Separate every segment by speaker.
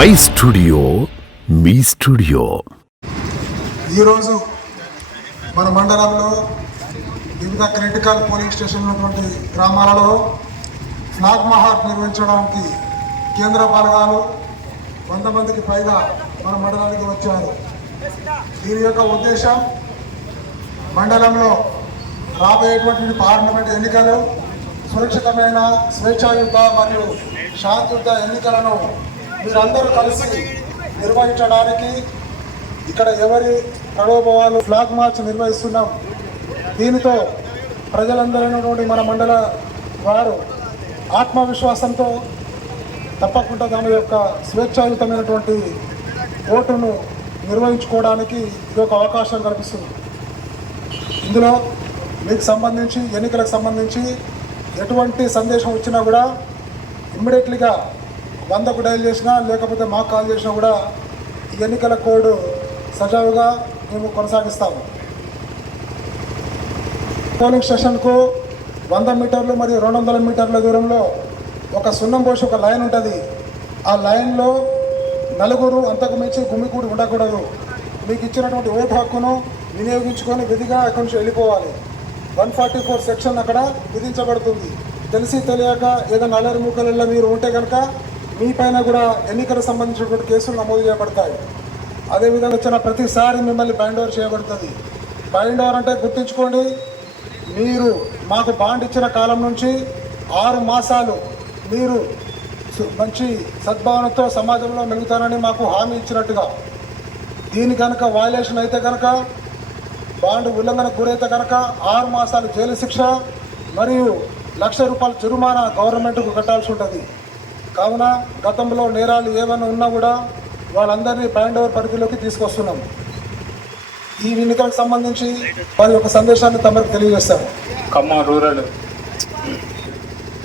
Speaker 1: My studio me studio.
Speaker 2: ఈరోజు మన మండలంలో వివిధ క్రిటికల్ పోలింగ్ స్టేషన్ ఉన్నటువంటి గ్రామాలలో ఫ్లాగ్ మహార్ నిర్వహించడానికి కేంద్ర బలగాలు వంద మందికి పైగా మన మండలానికి వచ్చారు. దీని యొక్క ఉద్దేశం మండలంలో రాబోయేటువంటి పార్లమెంట్ ఎన్నికలు సురక్షితమైన స్వేచ్ఛాయుత మరియు శాంతియుత ఎన్నికలను మీరందరూ కలిసి నిర్వహించడానికి ఇక్కడ ఎవరి ప్రలోభాలు ఫ్లాగ్ మార్చ్ నిర్వహిస్తున్నాం. దీనితో ప్రజలందరినటువంటి మన మండల వారు ఆత్మవిశ్వాసంతో తప్పకుండా తమ యొక్క స్వేచ్ఛాయుతమైనటువంటి ఓటును నిర్వహించుకోవడానికి ఇది ఒక అవకాశం కల్పిస్తుంది. ఇందులో మీకు సంబంధించి ఎన్నికలకు సంబంధించి ఎటువంటి సందేశం వచ్చినా కూడా ఇమ్మీడియట్లీగా వందకు డైల్ చేసినా లేకపోతే మాకు కాల్ చేసినా కూడా ఈ ఎన్నికల కోడ్ సజావుగా మేము కొనసాగిస్తాము. పోలింగ్ స్టేషన్కు వంద మీటర్లు మరియు రెండు వందల మీటర్ల దూరంలో ఒక సున్నం పోసి ఒక లైన్ ఉంటుంది. ఆ లైన్లో నలుగురు అంతకు మించి గుమ్మికూడి ఉండకూడదు. మీకు ఇచ్చినటువంటి ఓటు హక్కును వినియోగించుకొని విధిగా అక్కడి నుంచి వెళ్ళిపోవాలి. వన్ ఫార్టీ ఫోర్ సెక్షన్ అక్కడ విధించబడుతుంది. తెలిసి తెలియక ఏదైనా అల్లరి ముక్కలలో మీరు ఉంటే కనుక మీ పైన కూడా ఎన్నికలకు సంబంధించినటువంటి కేసులు నమోదు చేయబడతాయి. అదేవిధంగా వచ్చిన ప్రతిసారి మిమ్మల్ని బైండ్ ఓవర్ చేయబడుతుంది. బైండ్ ఓవర్ అంటే గుర్తుంచుకోండి మీరు మాకు బాండ్ ఇచ్చిన కాలం నుంచి ఆరు మాసాలు మీరు మంచి సద్భావనతో సమాజంలో మెలుగుతారని మాకు హామీ ఇచ్చినట్టుగా. దీని కనుక వాయిలేషన్ అయితే కనుక బాండ్ ఉల్లంఘన గురైతే కనుక ఆరు మాసాలు జైలు శిక్ష మరియు లక్ష రూపాయల జురుమానా గవర్నమెంట్కు కట్టాల్సి ఉంటుంది. కావున గతంలో నేరాలు ఏమైనా ఉన్నా కూడా వాళ్ళందరినీ పాయింట్ ఓవర్ పరిధిలోకి తీసుకొస్తున్నాం. ఈ ఎన్నికలకు సంబంధించి వారి యొక్క సందేశాన్ని తమకు తెలియజేస్తాము.
Speaker 3: ఖమ్మం రూరల్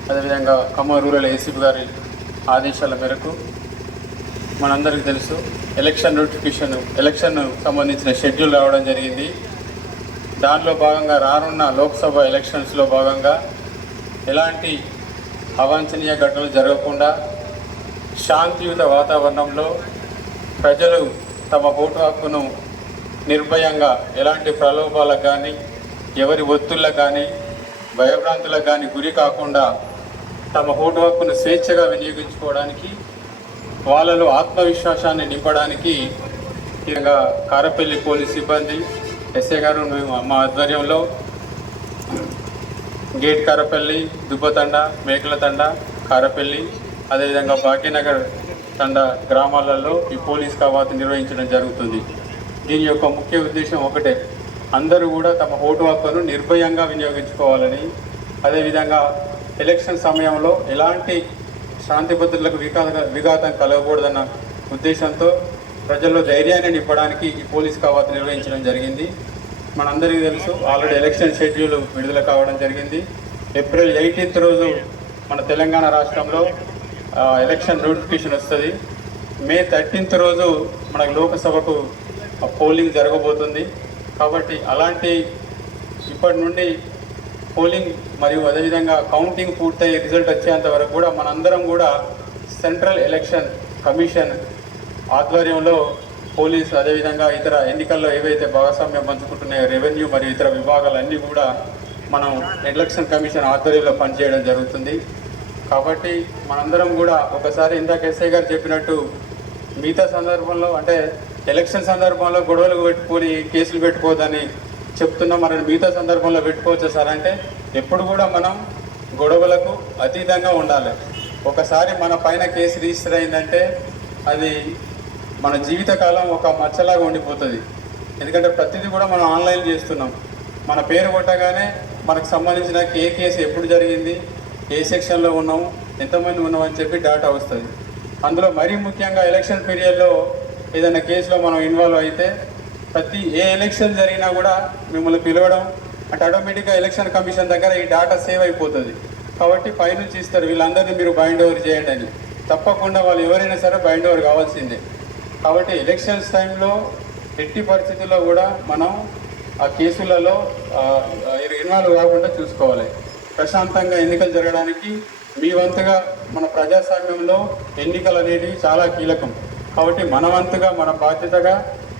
Speaker 3: అదేవిధంగా ఖమ్మం రూరల్ ఏసీపీ గారి ఆదేశాల మేరకు మనందరికీ తెలుసు ఎలక్షన్ నోటిఫికేషన్ ఎలక్షన్ సంబంధించిన షెడ్యూల్ రావడం జరిగింది. దానిలో భాగంగా రానున్న లోక్సభ ఎలక్షన్స్లో భాగంగా ఎలాంటి అవాంఛనీయ ఘటనలు జరగకుండా శాంతియుత వాతావరణంలో ప్రజలు తమ ఓటు హక్కును నిర్భయంగా ఎలాంటి ప్రలోభాలకు కానీ ఎవరి ఒత్తుళ్ళకు కానీ భయభ్రాంతులకు కానీ గురి కాకుండా తమ ఓటు హక్కును స్వేచ్ఛగా వినియోగించుకోవడానికి వాళ్ళలో ఆత్మవిశ్వాసాన్ని నింపడానికి కారపల్లి పోలీస్ సిబ్బంది ఎస్ఏ గారు మేము మా ఆధ్వర్యంలో గేట్ కారపల్లి దుబ్బతండ మేకలతండ కారపల్లి అదేవిధంగా భాగ్యనగర్ తండ గ్రామాలలో ఈ పోలీస్ కవాతు నిర్వహించడం జరుగుతుంది. దీని యొక్క ముఖ్య ఉద్దేశం ఒకటే. అందరూ కూడా తమ ఓటు హక్కును నిర్భయంగా వినియోగించుకోవాలని అదేవిధంగా ఎలక్షన్ సమయంలో ఎలాంటి శాంతి భద్రతలకు విఘాత విఘాతం కలగకూడదన్న ఉద్దేశంతో ప్రజల్లో ధైర్యాన్ని నింపడానికి ఈ పోలీస్ కవాతు నిర్వహించడం జరిగింది. మనందరికీ తెలుసు ఆల్రెడీ ఎలక్షన్ షెడ్యూల్ విడుదల కావడం జరిగింది. ఏప్రిల్ ఎయిటీన్త్ రోజు మన తెలంగాణ రాష్ట్రంలో ఎలక్షన్ నోటిఫికేషన్ వస్తుంది. మే థర్టీన్త్ రోజు మనకు లోకసభకు పోలింగ్ జరగబోతుంది. కాబట్టి అలాంటి ఇప్పటి నుండి పోలింగ్ మరియు అదేవిధంగా కౌంటింగ్ పూర్తయి రిజల్ట్ వచ్చేంత వరకు కూడా మనందరం కూడా సెంట్రల్ ఎలక్షన్ కమిషన్ ఆధ్వర్యంలో పోలీస్ అదేవిధంగా ఇతర ఎన్నికల్లో ఏవైతే భాగస్వామ్యం పంచుకుంటున్నాయో రెవెన్యూ మరియు ఇతర విభాగాలన్నీ కూడా మనం ఎలక్షన్ కమిషన్ ఆధ్వర్యంలో పనిచేయడం జరుగుతుంది. కాబట్టి మనందరం కూడా ఒకసారి ఇందాక ఎస్ఐ గారు చెప్పినట్టు మిగతా సందర్భంలో అంటే ఎలక్షన్ సందర్భంలో గొడవలు పెట్టుకొని కేసులు పెట్టుకోవద్దని చెప్తున్నా. మరి మిగతా సందర్భంలో పెట్టుకోవచ్చు సార్ అంటే ఎప్పుడు కూడా మనం గొడవలకు అతీతంగా ఉండాలి. ఒకసారి మన పైన కేసు రిజిస్టర్ అయిందంటే అది మన జీవితకాలం ఒక మచ్చలాగా ఉండిపోతుంది. ఎందుకంటే ప్రతిదీ కూడా మనం ఆన్లైన్ చేస్తున్నాం. మన పేరు కొట్టగానే మనకు సంబంధించిన ఏ కేసు ఎప్పుడు జరిగింది ఏ సెక్షన్లో ఉన్నాము ఎంతమంది ఉన్నామని చెప్పి డేటా వస్తుంది. అందులో మరీ ముఖ్యంగా ఎలక్షన్ పీరియడ్లో ఏదైనా కేసులో మనం ఇన్వాల్వ్ అయితే ప్రతి ఏ ఎలక్షన్ జరిగినా కూడా మిమ్మల్ని పిలవడం అంటే ఆటోమేటిక్గా ఎలక్షన్ కమిషన్ దగ్గర ఈ డేటా సేవ్ అయిపోతుంది. కాబట్టి పైనుంచి ఇస్తారు వీళ్ళందరినీ మీరు బైండ్ ఓవర్ చేయండి అని. తప్పకుండా వాళ్ళు ఎవరైనా సరే బైండ్ ఓవర్ కావాల్సిందే. కాబట్టి ఎలక్షన్స్ టైంలో ఎట్టి పరిస్థితుల్లో కూడా మనం ఆ కేసులలో ఇన్వాల్వ్ కాకుండా చూసుకోవాలి. ప్రశాంతంగా ఎన్నికలు జరగడానికి మీ వంతుగా మన ప్రజాస్వామ్యంలో ఎన్నికలు అనేది చాలా కీలకం. కాబట్టి మన వంతుగా మన బాధ్యతగా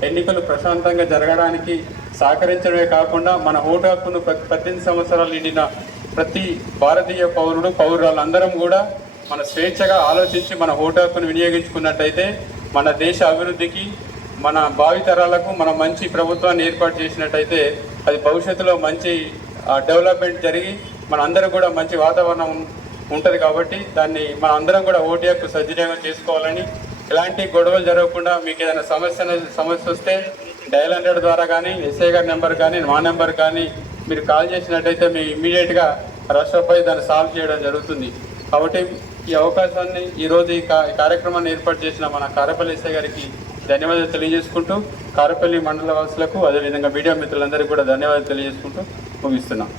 Speaker 3: ఎన్నికలు ప్రశాంతంగా జరగడానికి సహకరించడమే కాకుండా మన ఓటు హక్కును ప్రతి పద్దెనిమిది సంవత్సరాలు నిండిన ప్రతి భారతీయ పౌరుడు పౌరులందరం కూడా మన స్వేచ్ఛగా ఆలోచించి మన ఓటు హక్కును వినియోగించుకున్నట్టయితే మన దేశ అభివృద్ధికి మన భావితరాలకు మన మంచి ప్రభుత్వాన్ని ఏర్పాటు చేసినట్టయితే అది భవిష్యత్తులో మంచి డెవలప్మెంట్ జరిగి మన అందరం కూడా మంచి వాతావరణం ఉంటుంది కాబట్టి దాన్ని మన అందరం కూడా ఓటీఆర్కు హక్కు సద్వినియోగం చేసుకోవాలని ఎలాంటి గొడవలు జరగకుండా మీకు ఏదైనా సమస్య సమస్య వస్తే డయల్ హండ్రెడ్ ద్వారా కానీ ఎస్ఐ గారి నెంబర్ కానీ మా నెంబర్ కానీ మీరు కాల్ చేసినట్టయితే మీ ఇమీడియట్గా రాష్ట్రపై దాన్ని సాల్వ్ చేయడం జరుగుతుంది. కాబట్టి ఈ అవకాశాన్ని ఈరోజు ఈ కార్యక్రమాన్ని ఏర్పాటు చేసిన మన కారపల్లి ఎస్ఐ గారికి ధన్యవాదాలు తెలియజేసుకుంటూ కారపల్లి మండల వాసులకు అదేవిధంగా మీడియా మిత్రులందరికీ కూడా ధన్యవాదాలు తెలియజేసుకుంటూ ముగిస్తున్నాం.